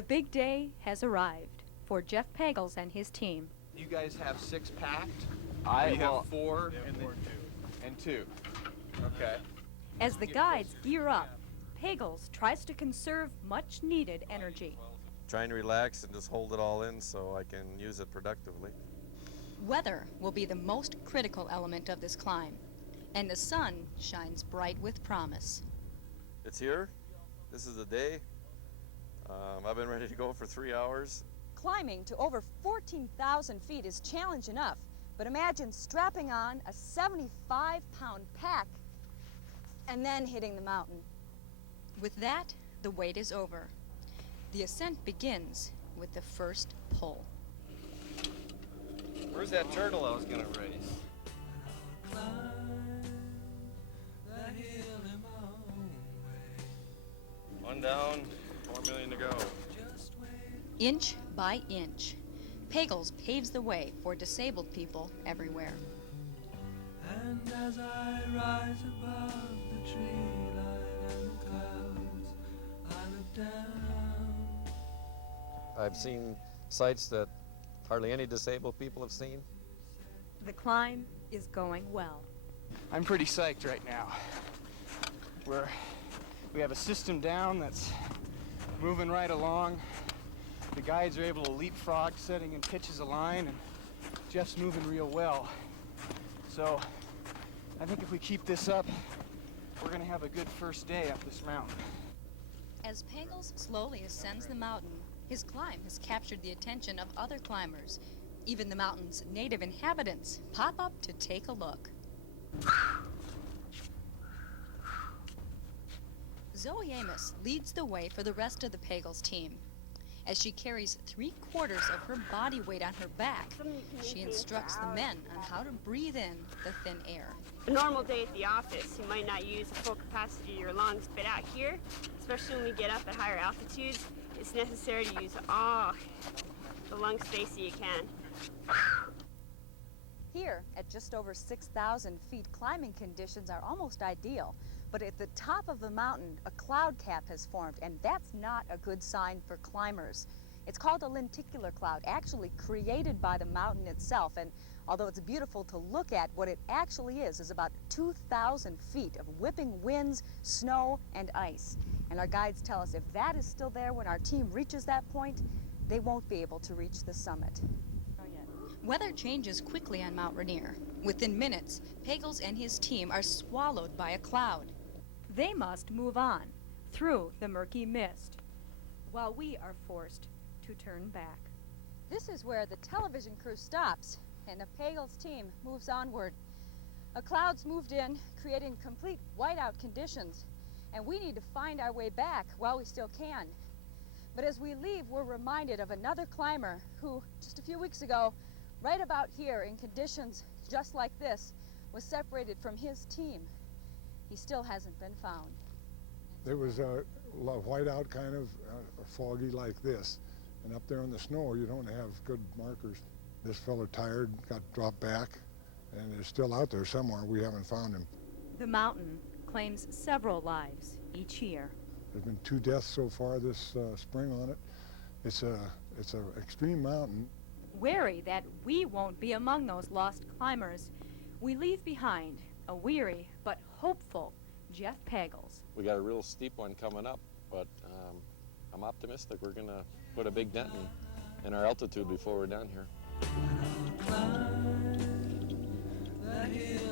The big day has arrived for Jeff Pagels and his team. You guys have 6 packed? I you well, have 4 yeah, and 4 and 2. Okay. As the guides gear up, Pagels tries to conserve much needed energy. Trying to relax and just hold it all in so I can use it productively. Weather will be the most critical element of this climb, and the sun shines bright with promise. It's here. This is the day. I've been ready to go for 3 hours. Climbing to over 14,000 feet is challenge enough, but imagine strapping on a 75-pound pack and then hitting the mountain. With that, the wait is over. The ascent begins with the first pull. Where's that turtle I was gonna race? One down, 4 million to go. Inch by inch, Pagels paves the way for disabled people everywhere. And as I rise above the tree line and the clouds, I look down. I've seen sights that hardly any disabled people have seen. The climb is going well. I'm pretty psyched right now. We have a system down that's moving right along. The guides are able to leapfrog, setting in pitches of line, and Jeff's moving real well. So I think if we keep this up, we're gonna have a good first day up this mountain. As Pagels slowly ascends the mountain, his climb has captured the attention of other climbers. Even the mountain's native inhabitants pop up to take a look. Zoe Amos leads the way for the rest of the Pagels team. As she carries 3/4 of her body weight on her back, she instructs the men on how to breathe in the thin air. A normal day at the office, you might not use the full capacity of your lungs, but out here, especially when we get up at higher altitudes, it's necessary to use all the lung space that you can. Here, at just over 6,000 feet, climbing conditions are almost ideal. But at the top of the mountain, a cloud cap has formed, and that's not a good sign for climbers. It's called a lenticular cloud, actually created by the mountain itself. And although it's beautiful to look at, what it actually is about 2,000 feet of whipping winds, snow, and ice. And our guides tell us if that is still there when our team reaches that point, they won't be able to reach the summit. Weather changes quickly on Mount Rainier. Within minutes, Pagels and his team are swallowed by a cloud. They must move on through the murky mist, while we are forced to turn back. This is where the television crew stops, and the Pagels team moves onward. A cloud's moved in, creating complete whiteout conditions, and we need to find our way back while we still can. But as we leave, we're reminded of another climber who, just a few weeks ago, right about here, in conditions just like this, was separated from his team. He still hasn't been found. There was a whiteout kind of foggy like this. And up there in the snow, you don't have good markers. This fellow tired, got dropped back, and is still out there somewhere. We haven't found him. The mountain claims several lives each year. There's been 2 deaths so far this spring on it. It's an extreme mountain. Wary that we won't be among those lost climbers, we leave behind a weary but hopeful Jeff Pagels. We got a real steep one coming up, but I'm optimistic we're gonna put a big dent in our altitude before we're down here. Climb that hill